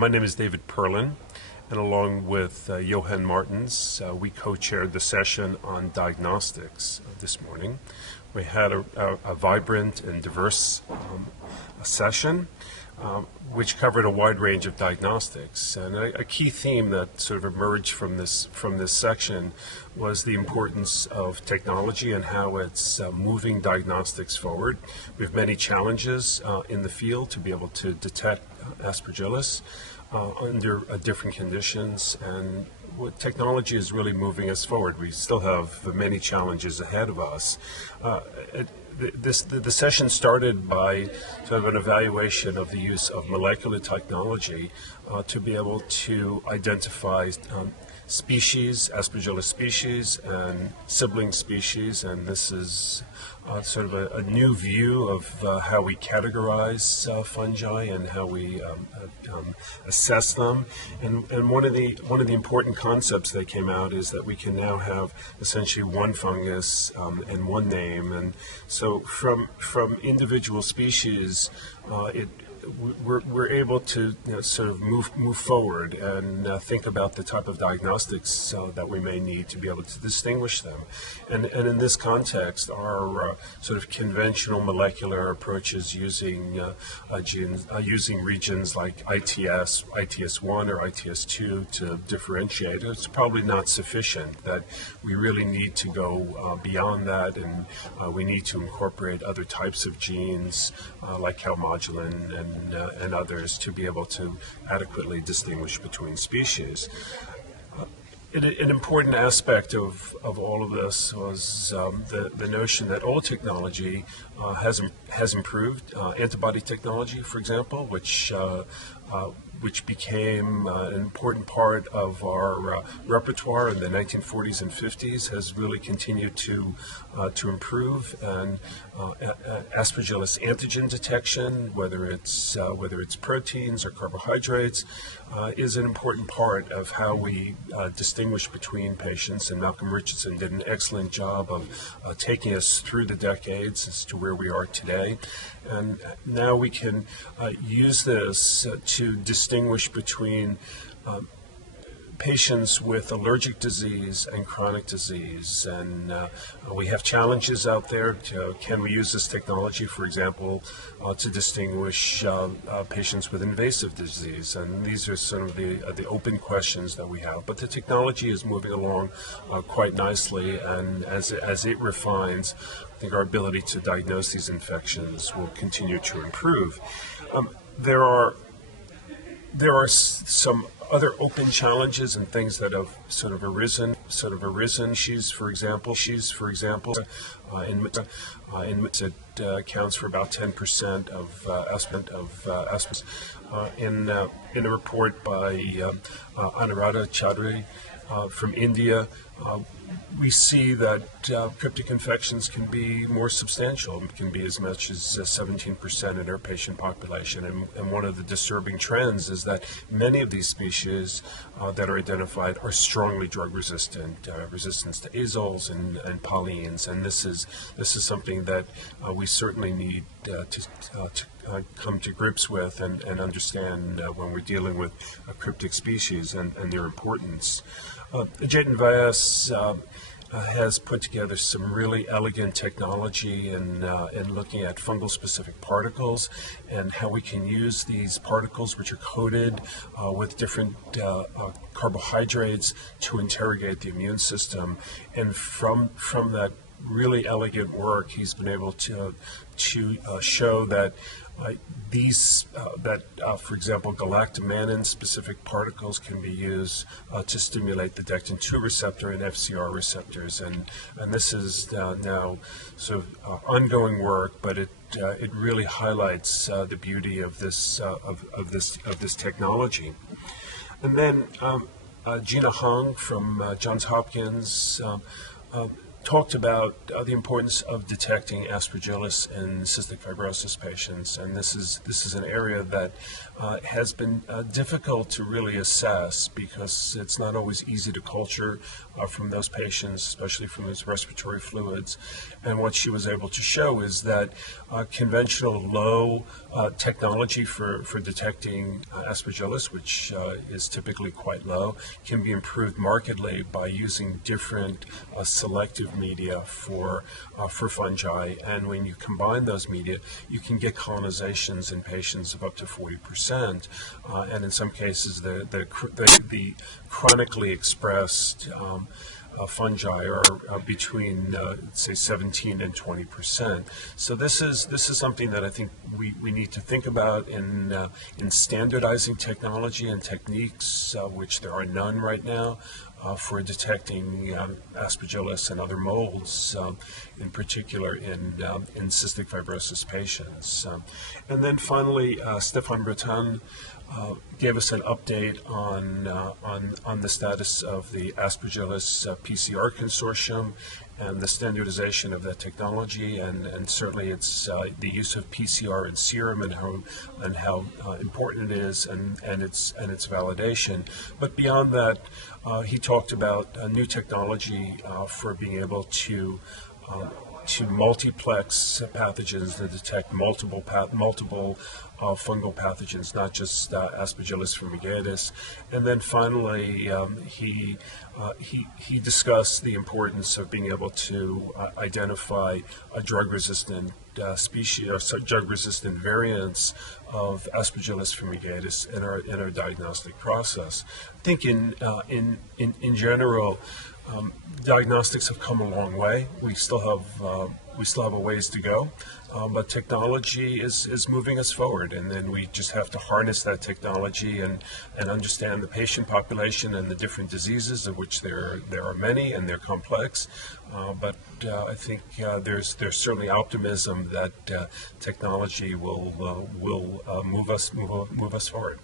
My name is David Perlin, and along with Johan Martens, we co-chaired the session on diagnostics this morning. We had a vibrant and diverse session, which covered a wide range of diagnostics. And a key theme that sort of emerged from this section was the importance of technology and how it's moving diagnostics forward. We have many challenges in the field to be able to detect Aspergillosis under different conditions, and technology is really moving us forward. We still have many challenges ahead of us. The session started by sort of an evaluation of the use of molecular technology to be able to identify species, Aspergillus species, and sibling species, and this is sort of a new view of how we categorize fungi and how we assess them. And one of the important concepts that came out is that we can now have essentially one fungus and one name, and so from individual species, we're able to sort of move forward and think about the type of diagnostics that we may need to be able to distinguish them. And in this context, our sort of conventional molecular approaches using genes, using regions like ITS1 or ITS2 to differentiate, it's probably not sufficient. That we really need to go beyond that, and we need to incorporate other types of genes like calmodulin and others to be able to adequately distinguish between species. An important aspect of all of this was the notion that all technology has improved. Antibody technology, for example, which became an important part of our repertoire in the 1940s and 50s, has really continued to improve. And Aspergillus antigen detection, whether it's proteins or carbohydrates, is an important part of how we distinguish between patients. And Malcolm Richardson did an excellent job of taking us through the decades as to where we are today. And now we can use this to distinguish between patients with allergic disease and chronic disease. And we have challenges out there. Can we use this technology, for example, to distinguish patients with invasive disease? And these are some of the open questions that we have. But the technology is moving along quite nicely, and as it refines, I think our ability to diagnose these infections will continue to improve. There are some other open challenges and things that have sort of arisen. She's, for example, in it accounts for about 10% of Aspergillus. In a report by Anuradha Chaudhary from India, we see that cryptic infections can be more substantial. It can be as much as 17% in our patient population. And one of the disturbing trends is that many of these species that are identified are strongly drug resistant, resistance to azoles and polyenes. And this is something that we certainly need to come to grips with and understand when we're dealing with cryptic species and their importance. Jatin Vyas has put together some really elegant technology in looking at fungal-specific particles and how we can use these particles, which are coated with different carbohydrates, to interrogate the immune system. And from that really elegant work, he's been able to show that for example, galactomannan-specific particles can be used to stimulate the Dectin-2 receptor and FcR receptors, and this is now sort of ongoing work, but it really highlights the beauty of this technology. And then Gina Hong from Johns Hopkins talked about the importance of detecting Aspergillus in cystic fibrosis patients, and this is an area that has been difficult to really assess because it's not always easy to culture from those patients, especially from those respiratory fluids. And what she was able to show is that conventional low technology for detecting Aspergillus, which is typically quite low, can be improved markedly by using different selective media for fungi, and when you combine those media, you can get colonizations in patients of up to 40%, and in some cases, the chronically expressed fungi are between say 17 and 20%. So this is something that I think we need to think about in standardizing technology and techniques, which there are none right now, for detecting Aspergillus and other molds, in particular in cystic fibrosis patients. And then finally, Stéphane Breton gave us an update on the status of the Aspergillus PCR consortium and the standardization of that technology, and certainly it's the use of PCR in serum and how important it is, and its validation. But beyond that, he talked about a new technology for being able to multiplex pathogens to detect multiple fungal pathogens, not just Aspergillus fumigatus. And then finally, he discussed the importance of being able to identify a drug-resistant species or drug-resistant variants of Aspergillus fumigatus in our diagnostic process. I think in general, diagnostics have come a long way. We still have a ways to go, but technology is moving us forward, and then we just have to harness that technology and understand the patient population and the different diseases, of which there are many and they're complex. But I think there's certainly optimism that technology will move us forward.